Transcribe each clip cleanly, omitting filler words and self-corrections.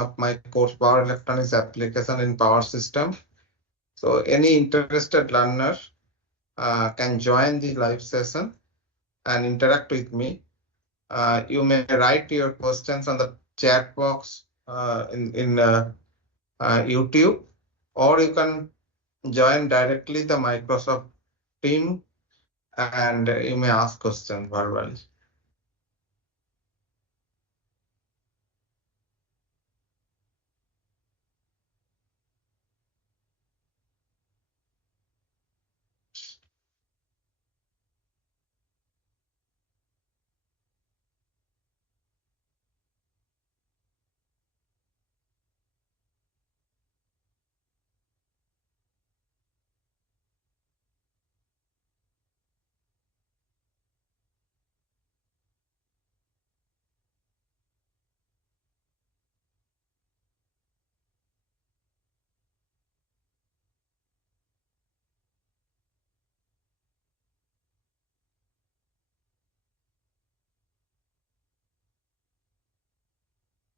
of my course Power Electronics Application in Power System. So any interested learner can join the live session and interact with me. You may write your questions on the chat box in YouTube, or you can join directly the Microsoft team and you may ask questions verbally.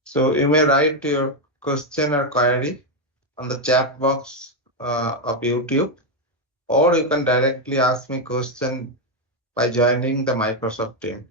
So you may write your question or query on the chat box of YouTube, or you can directly ask me question by joining the Microsoft team.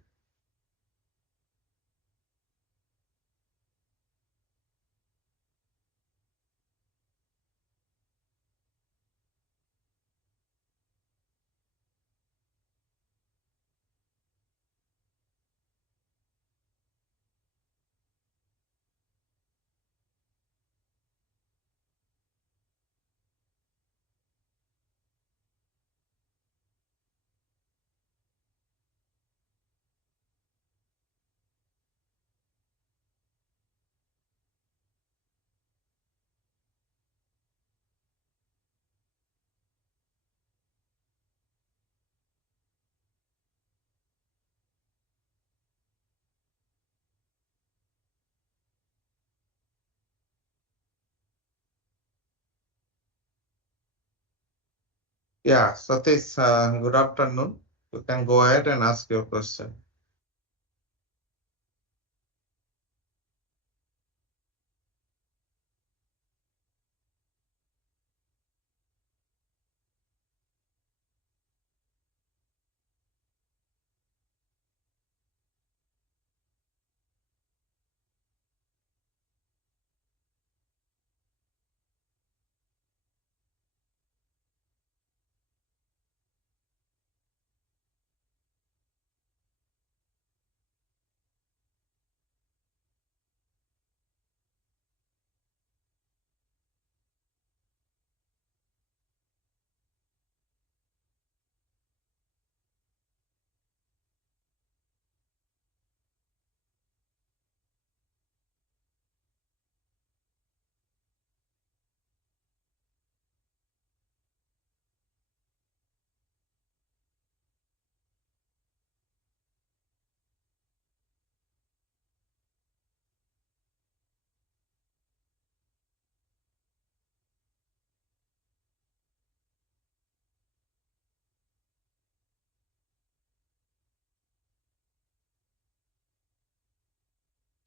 Yeah, Satish, good afternoon. You can go ahead and ask your question.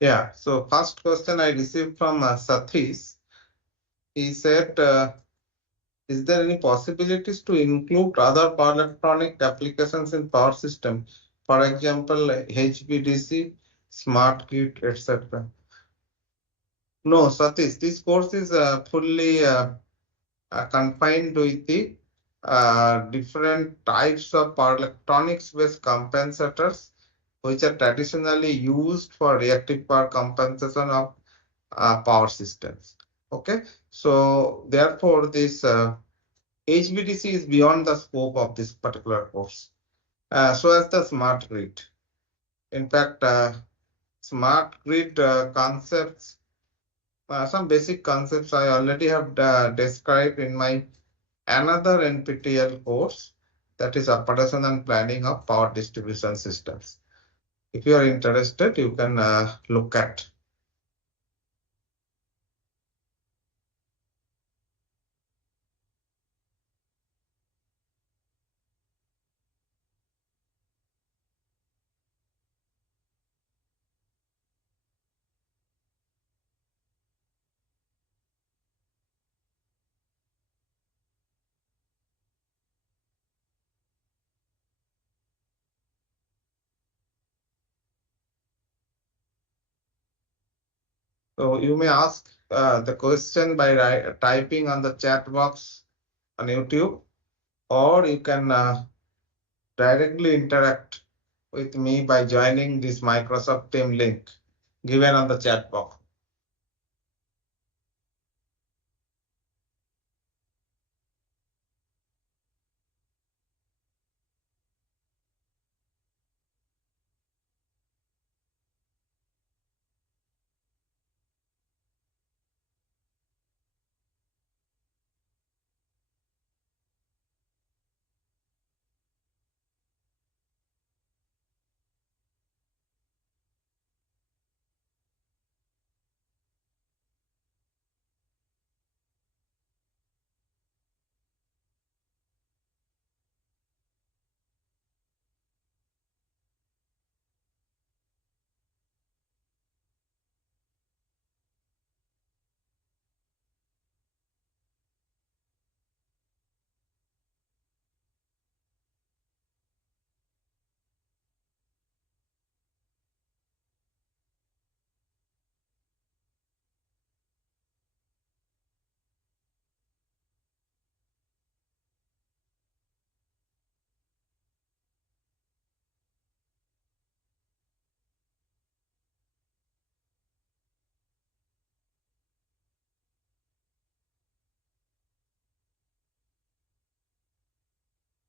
Yeah, so first question I received from Satish. He said, is there any possibilities to include other power electronic applications in power system? For example, HVDC, smart grid, etc. No, Satish, this course is fully confined with the different types of power electronics based compensators, which are traditionally used for reactive power compensation of power systems. Okay, so therefore this HVDC is beyond the scope of this particular course. So as the smart grid. In fact, smart grid concepts, some basic concepts I already have described in my another NPTEL course, that is operation and planning of power distribution systems. If you are interested, you can look at. So you may ask the question by typing on the chat box on YouTube, or you can directly interact with me by joining this Microsoft Team link given on the chat box.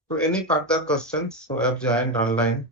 So any further questions who have joined online?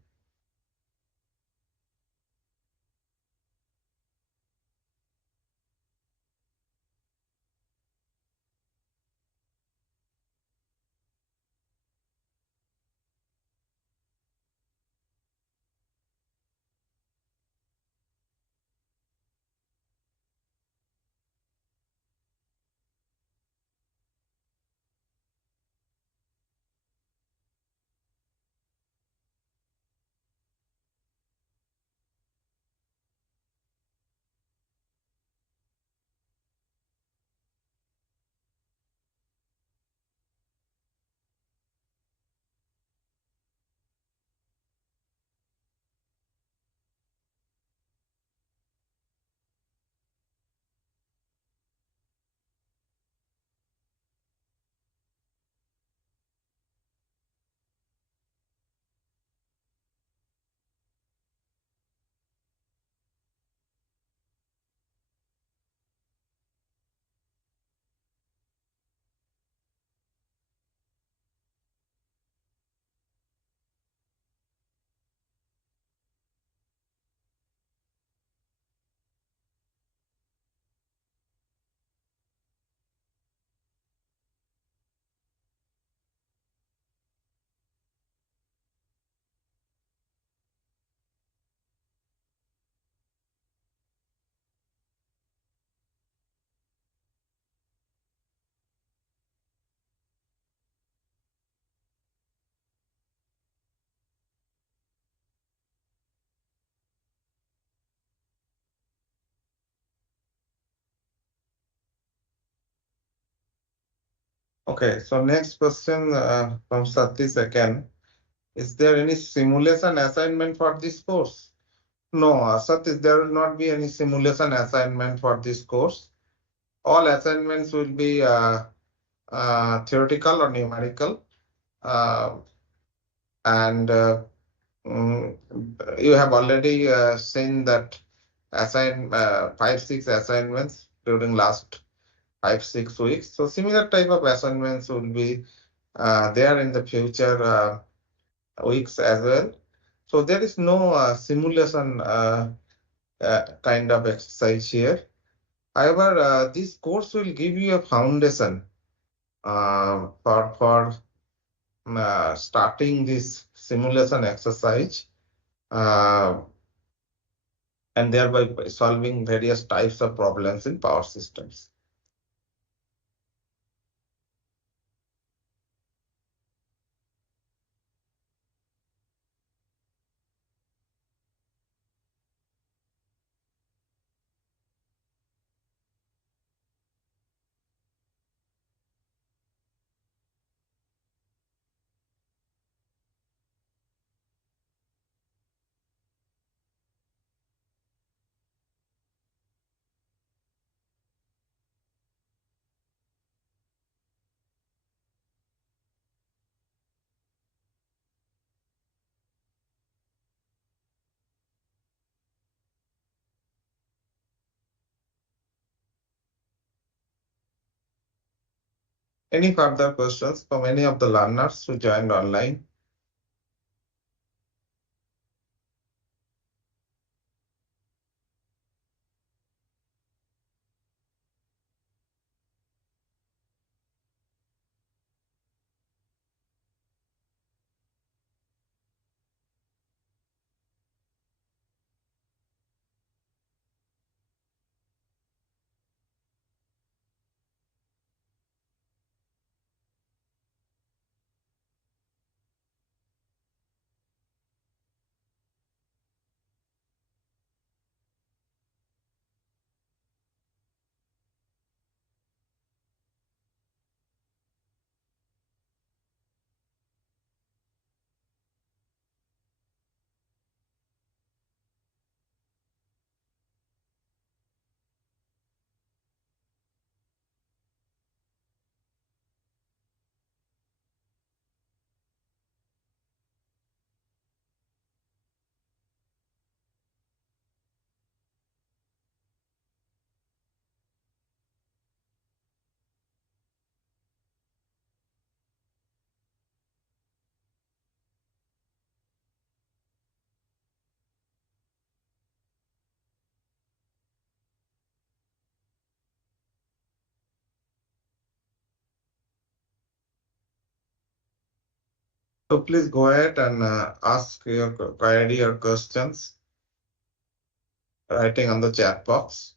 Okay, so next question from Satish again. Is there any simulation assignment for this course? No, Satish, there will not be any simulation assignment for this course. All assignments will be theoretical or numerical. Uh, and mm, you have already seen that 5-6 assignments during last 5-6 weeks. So similar type of assignments will be there in the future weeks as well. So there is no simulation kind of exercise here. However, this course will give you a foundation for starting this simulation exercise and thereby solving various types of problems in power systems. Any further questions from any of the learners who joined online? So please go ahead and ask your query or questions, writing on the chat box.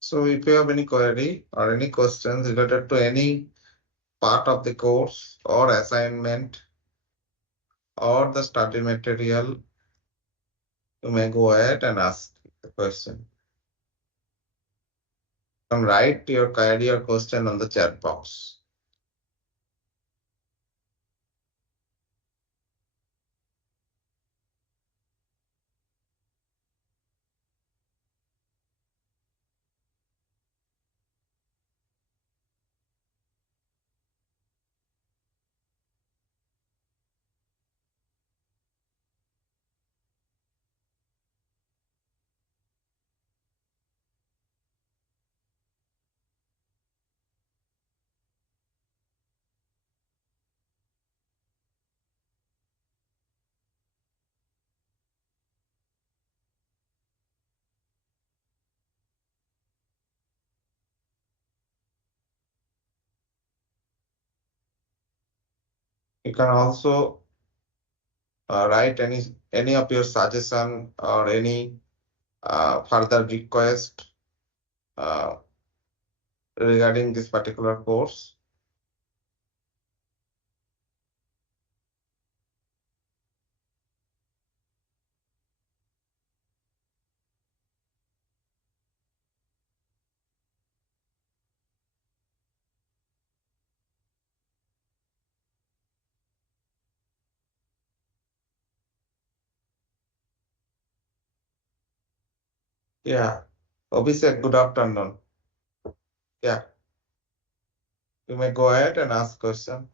So if you have any query or any questions related to any part of the course or assignment or the study material, you may go ahead and ask the question. And write your query or question on the chat box. You can also write any of your suggestion or any further request regarding this particular course. Yeah, Abhishek, good afternoon. Yeah, you may go ahead and ask question.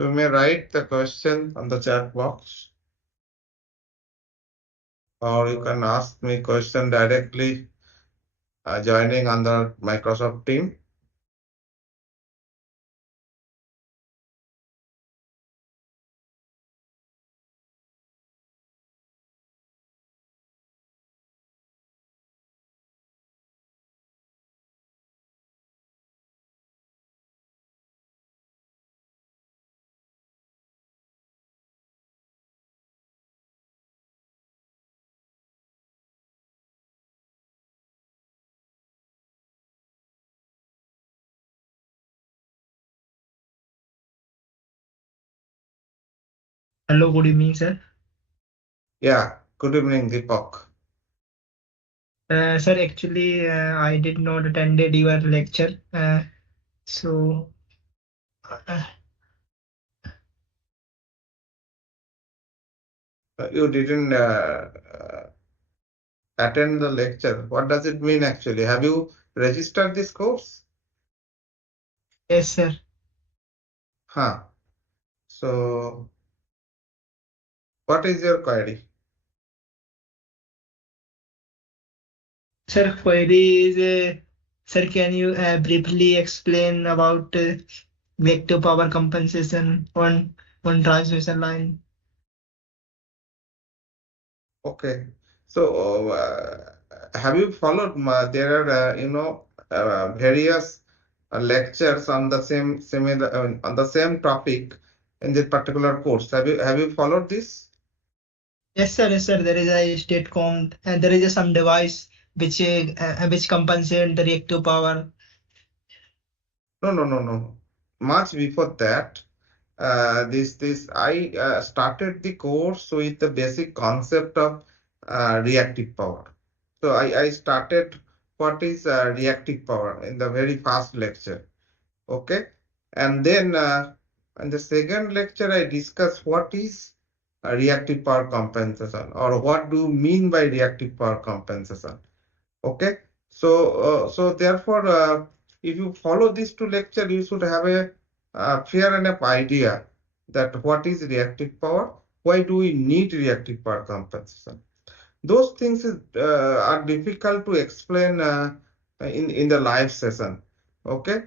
You may write the question on the chat box, or you can ask me question directly joining on the Microsoft team. Hello, good evening, sir. Yeah, good evening, Deepak. Sir, actually, I did not attended your lecture. So, uh, You didn't attend the lecture. What does it mean actually? Have you registered this course? yes, sir. Huh. So, what is your query? Sir, query is, sir, can you briefly explain about vector power compensation on transmission line? Okay. So, have you followed? There are, various lectures on the same similar on the same topic in this particular course. Have you followed this? Yes, sir. Yes, sir. There is a state com and there is a some device which compensate the reactive power. No, no, no, no. Much before that, this I started the course with the basic concept of reactive power. So I started what is reactive power in the very first lecture. Okay, and then in the second lecture I discuss what is reactive power compensation, or what do you mean by reactive power compensation. Okay, so therefore, if you follow these two lecture, you should have a fair enough idea that what is reactive power, why do we need reactive power compensation. Those things are difficult to explain in the live session. Okay,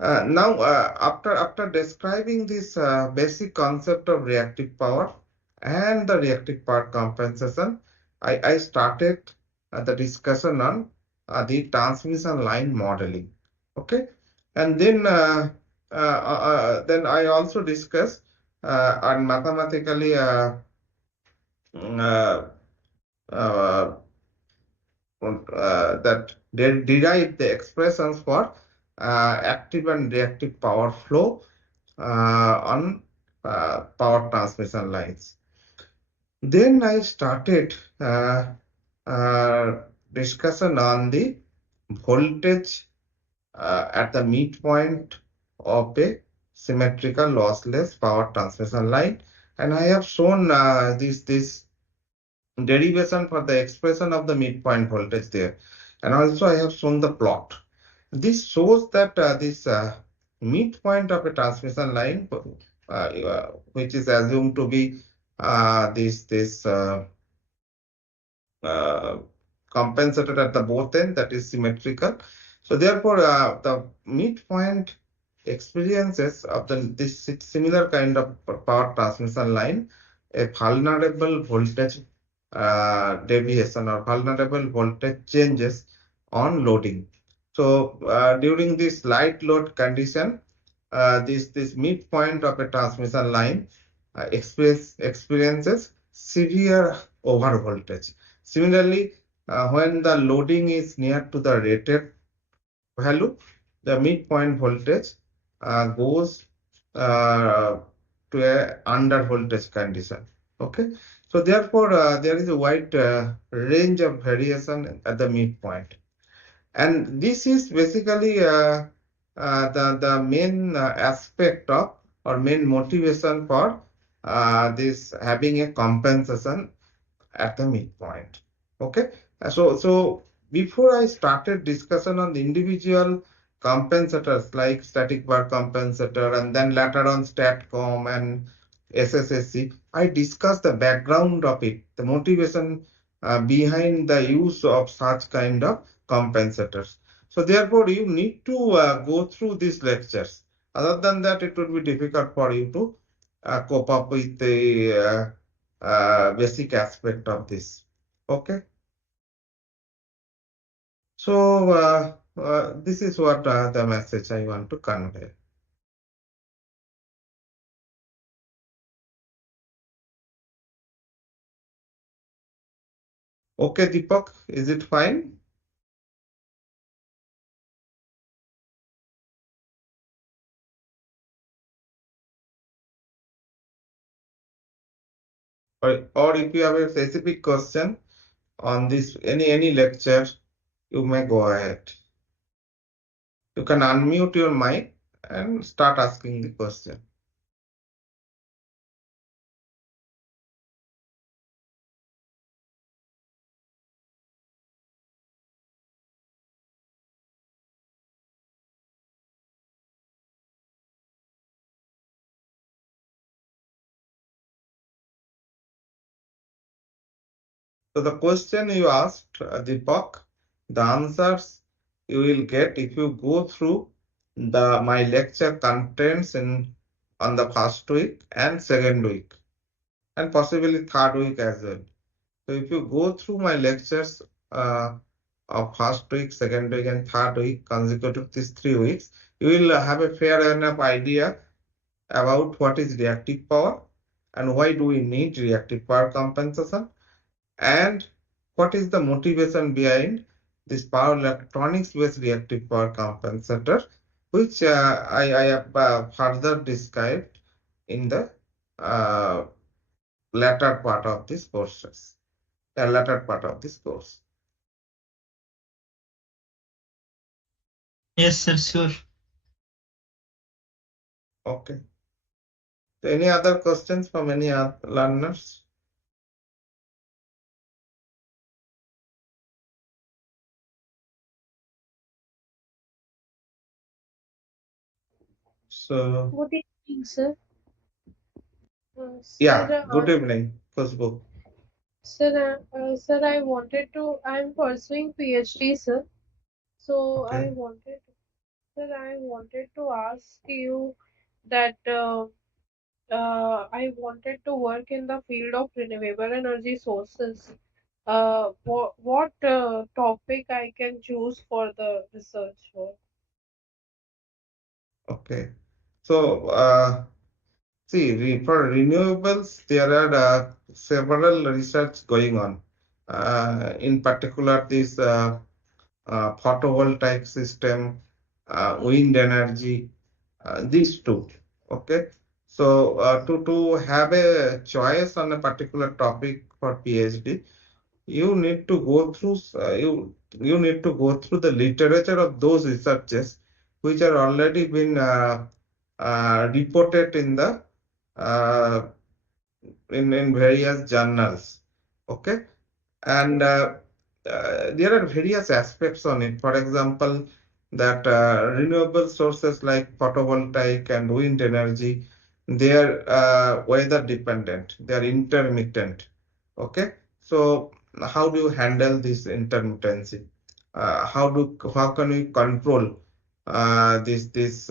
Now, after describing this basic concept of reactive power and the reactive power compensation, I started the discussion on the transmission line modeling. Okay, and then I also discussed on mathematically mm, uh, that they derive the expressions for active and reactive power flow on power transmission lines. Then I started uh, discussion on the voltage at the midpoint of a symmetrical lossless power transmission line, and I have shown this derivation for the expression of the midpoint voltage there, and also I have shown the plot. This shows that this midpoint of a transmission line, which is assumed to be this compensated at the both end, that is symmetrical. So therefore, the midpoint experiences of this similar kind of power transmission line a vulnerable voltage deviation or vulnerable voltage changes on loading. So during this light load condition, this midpoint of a transmission line experiences severe over voltage. Similarly, when the loading is near to the rated value, the midpoint voltage goes to a under voltage condition. Okay, so therefore there is a wide range of variation at the midpoint, and this is basically the main aspect of or main motivation for this having a compensation at the midpoint. Okay, so before I started discussion on the individual compensators like static bar compensator and then later on statcom and SSSC, I discussed the background of it, the motivation behind the use of such kind of compensators. So therefore, you need to go through these lectures. Other than that, it would be difficult for you to cope up with the basic aspect of this. Okay. So this is what the message I want to convey. Okay, Deepak, is it fine? Or if you have a specific question on this, any lecture, you may go ahead. You can unmute your mic and start asking the question. So the question you asked, Deepak, the answers you will get if you go through my lecture contents on the first week and second week, and possibly third week as well. So if you go through my lectures of first week, second week, and third week, consecutive these 3 weeks, you will have a fair enough idea about what is reactive power and why do we need reactive power compensation, and what is the motivation behind this power electronics based reactive power compensator, which I have further described in the uh, latter part of this courses, latter part of this course. Yes, sir, sure. Okay. So any other questions from any other learners? So Good evening, sir. yeah, Sir, good evening, Khushbu. sir, I wanted to. I'm pursuing PhD, sir. So I Okay. wanted. Sir, I wanted to ask you that I wanted to work in the field of renewable energy sources. What topic I can choose for the research work? Okay. So, see, for renewables, there are several research going on. In particular, this photovoltaic system, wind energy, these two. Okay. So, to have a choice on a particular topic for PhD, you need to go through you need to go through the literature of those researches which are already been reported in the uh, in various journals. Okay, and there are various aspects on it. For example, that renewable sources like photovoltaic and wind energy, they are weather dependent, they are intermittent. Okay, so how do you handle this intermittency? How can we control these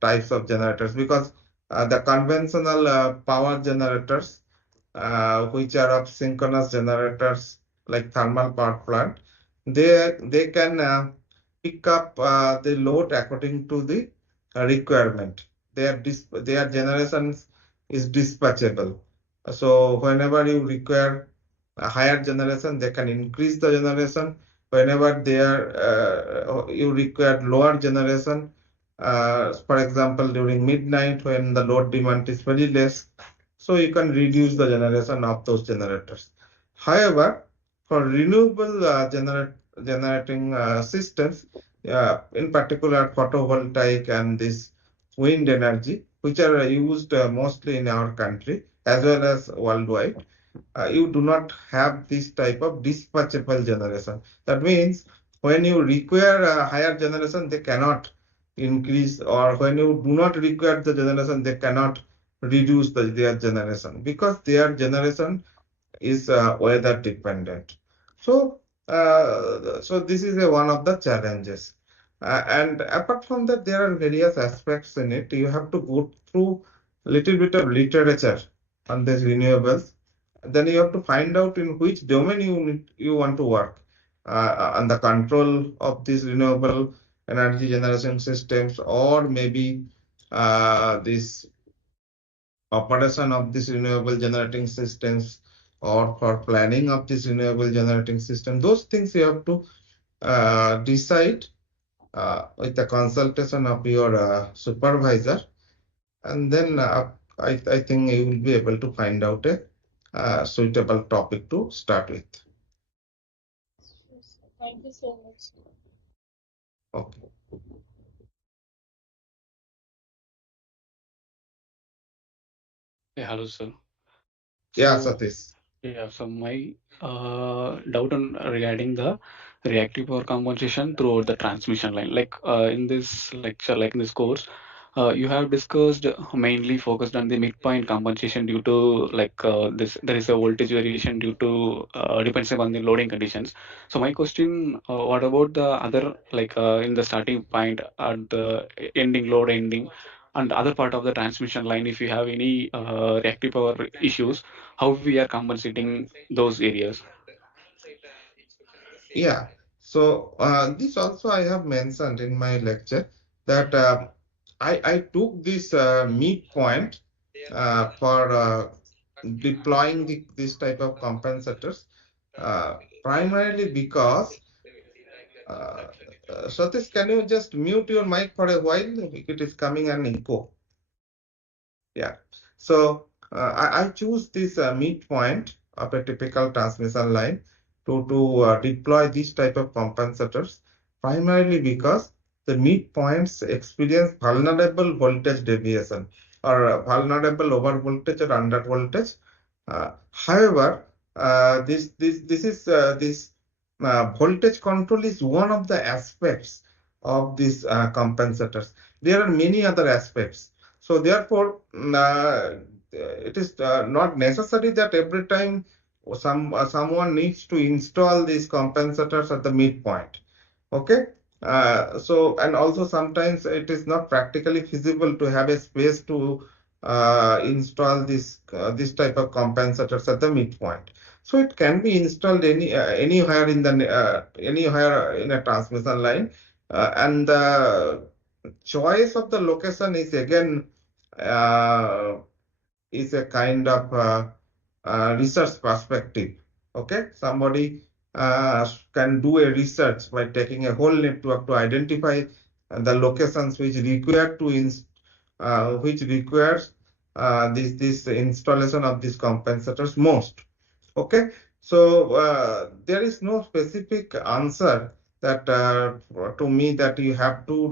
types of generators? Because the conventional power generators, which are of synchronous generators like thermal power plant, they can pick up the load according to the requirement. Their generation is dispatchable. So whenever you require a higher generation, they can increase the generation. Whenever you require lower generation, for example, during midnight when the load demand is very less, so you can reduce the generation of those generators. However, for renewable generating systems, in particular photovoltaic and this wind energy, which are used mostly in our country as well as worldwide, you do not have this type of dispatchable generation. That means when you require a higher generation, they cannot increase, or when you do not require the generation, they cannot reduce their generation because their generation is weather dependent. So, so this is one of the challenges. And apart from that, there are various aspects in it. You have to go through a little bit of literature on these renewables. Then you have to find out in which domain you want to work on the control of these renewable energy generation systems, or maybe this operation of these renewable generating systems, or for planning of this renewable generating system. Those things you have to decide with the consultation of your supervisor, and then I think you will be able to find out a suitable topic to start with. Yes, thank you so much. Okay. Yeah, hello, sir. Yeah, So, Satish. yeah, so my doubt on regarding the reactive power compensation throughout the transmission line. Like in this lecture, like in this course, you have discussed mainly focused on the midpoint compensation due to this there is a voltage variation due to depends upon the loading conditions. So my question, what about the other in the starting point at the ending load ending and other part of the transmission line, if you have any reactive power issues, how we are compensating those areas? Yeah. So this also I have mentioned in my lecture that I took this midpoint for deploying this type of compensators primarily because Satish, can you just mute your mic for a while? It is coming an echo. Yeah. So I choose this midpoint of a typical transmission line to deploy this type of compensators primarily because the midpoints experience vulnerable voltage deviation, or vulnerable over voltage or under voltage. However, this voltage control is one of the aspects of these compensators. There are many other aspects. So therefore, it is not necessary that every time someone needs to install these compensators at the midpoint. Okay. So, and also sometimes it is not practically feasible to have a space to install this type of compensators at the midpoint. So it can be installed anywhere in the anywhere in a transmission line, and the choice of the location is again uh, is a kind of research perspective. Okay, somebody can do a research by taking a whole network to identify the locations which require which requires this installation of these compensators most. Okay, so there is no specific answer that to me that you have to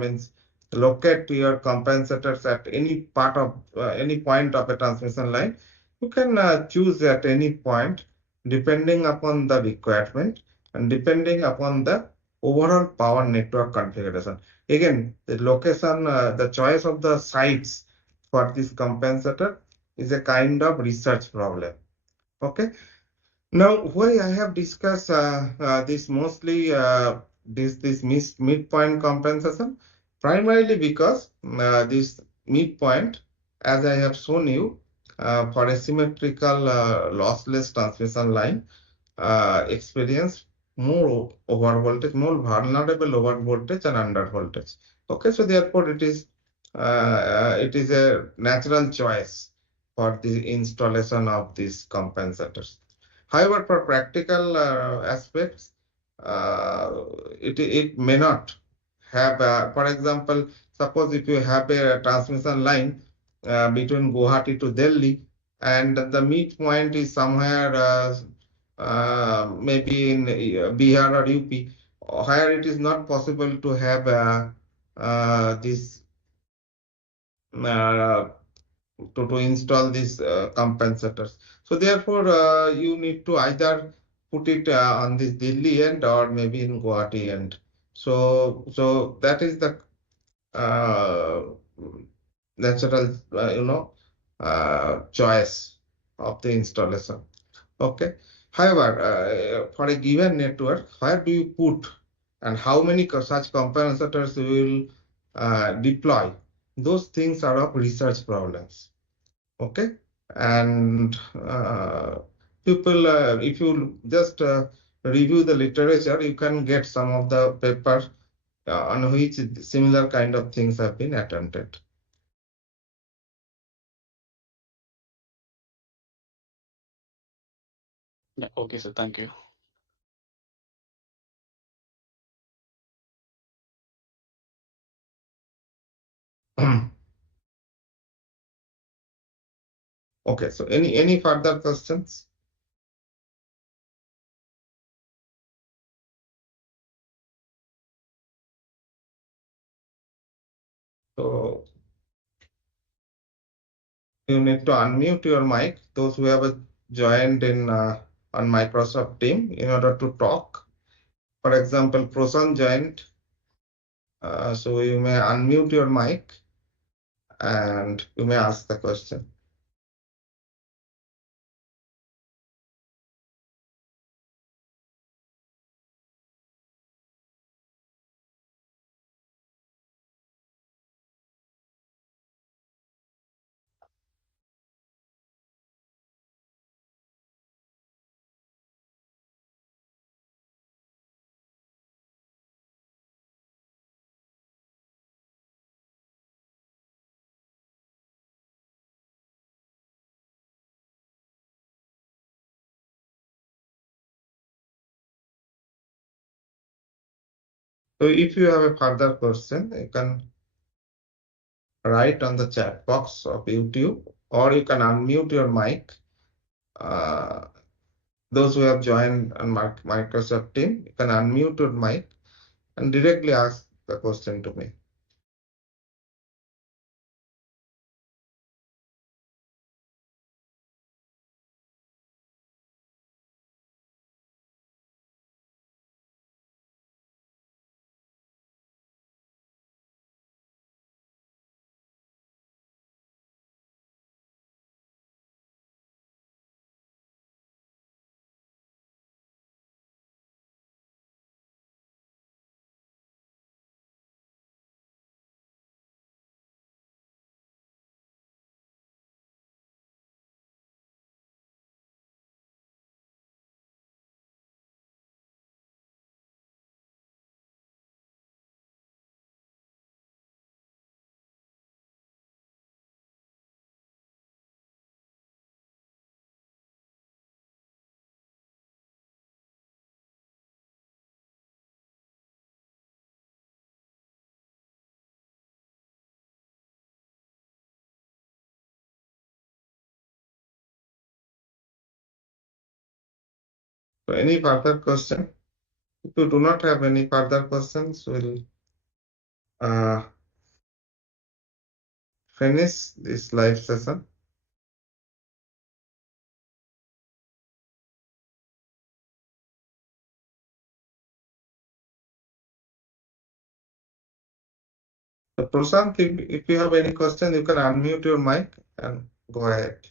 means locate your compensators at any part of any point of a transmission line. You can choose at any point depending upon the requirement and depending upon the overall power network configuration. Again, the location, the choice of the sites for this compensator is a kind of research problem. Okay. Now, why I have discussed this mostly this midpoint compensation, primarily because this midpoint, as I have shown you, for a symmetrical lossless transmission line, experience more over voltage, more vulnerable over voltage and under voltage. Okay, so therefore it is a natural choice for the installation of these compensators. However, for practical aspects, it may not have, for example, suppose if you have a transmission line between Guwahati to Delhi, and the midpoint is somewhere maybe in Bihar or UP, where it is not possible to have this uh, to install these compensators. So therefore, you need to either put it on this Delhi end or maybe in Guwahati end. So that is the uh, natural, choice of the installation. Okay. However, for a given network, where do you put and how many such compensators you will deploy? Those things are of research problems. Okay, and people, if you just review the literature, you can get some of the papers on which similar kind of things have been attempted. Yeah, okay, sir. Thank you. Okay, so any further questions? So you need to unmute your mic, those who have joined in on Microsoft Team in order to talk. For example, Prosan joined, so you may unmute your mic and you may ask the question. So if you have a further question, you can write on the chat box of YouTube, or you can unmute your mic. Those who have joined on Microsoft Team, you can unmute your mic and directly ask the question to me. So any further question? If you do not have any further questions, we'll finish this live session. So Prashant, if you have any question, you can unmute your mic and go ahead.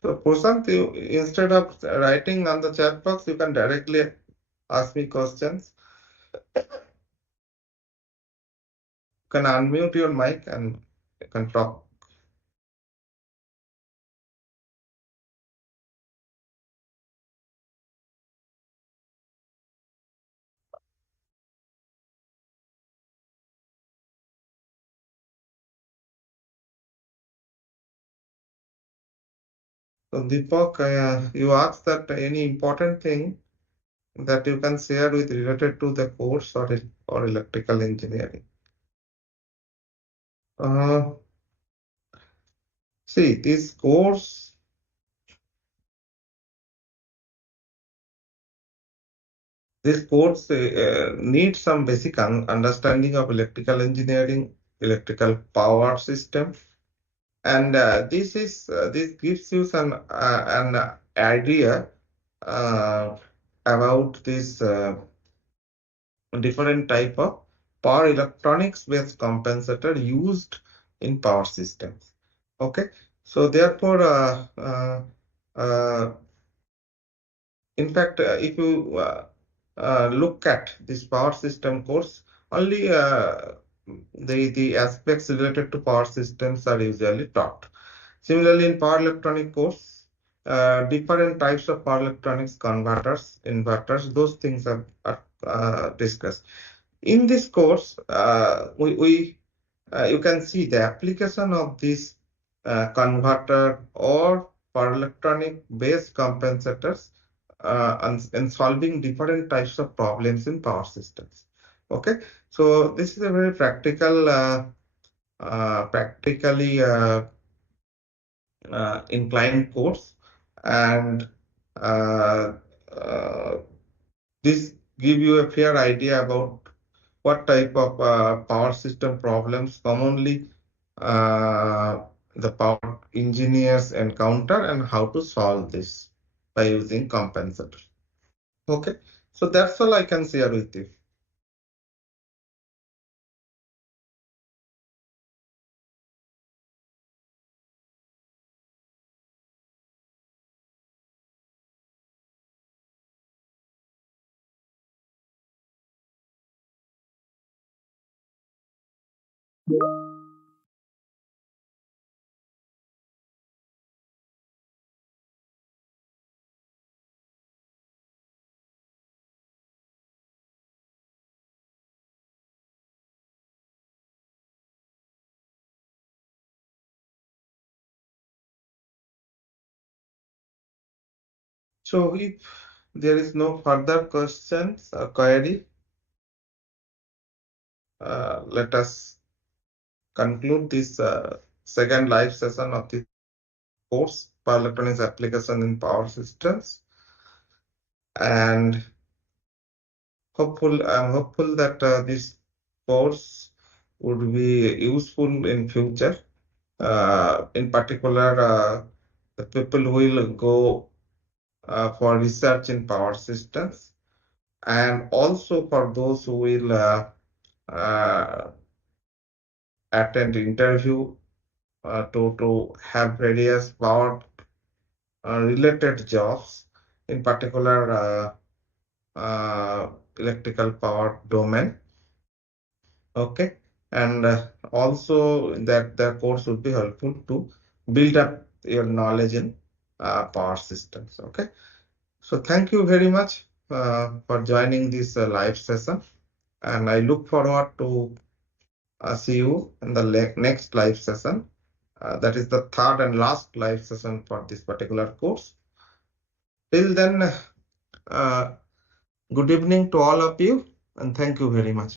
So Prashant, you, instead of writing on the chat box, you can directly ask me questions. You can unmute your mic and you can talk. So Deepak, you asked that any important thing that you can share with related to the course or electrical engineering. See, this course needs some basic understanding of electrical engineering, electrical power system, and this gives you an idea about this different type of power electronics based compensator used in power systems. Okay, so therefore, in fact, if you look at this power system course, only the aspects related to power systems are usually taught. Similarly, in power electronic course, different types of power electronics, converters, inverters, those things are discussed. In this course, you can see the application of this converter or power electronic based compensators and solving different types of problems in power systems. Okay, so this is a very practical, practically inclined course, and this give you a fair idea about what type of power system problems commonly the power engineers encounter and how to solve this by using compensators. Okay, so that's all I can share with you. So if there is no further questions or query, let us conclude this second live session of the course, Power Electronics Application in Power Systems. And I'm hopeful that this course would be useful in future. In particular, the people who will go for research in power systems, and also for those who will attend interview to have various power related jobs, in particular electrical power domain. Okay, and also that the course would be helpful to build up your knowledge in power systems. Okay, so thank you very much for joining this live session, and I look forward to see you in the next live session. That is the third and last live session for this particular course. Till then, good evening to all of you, and thank you very much.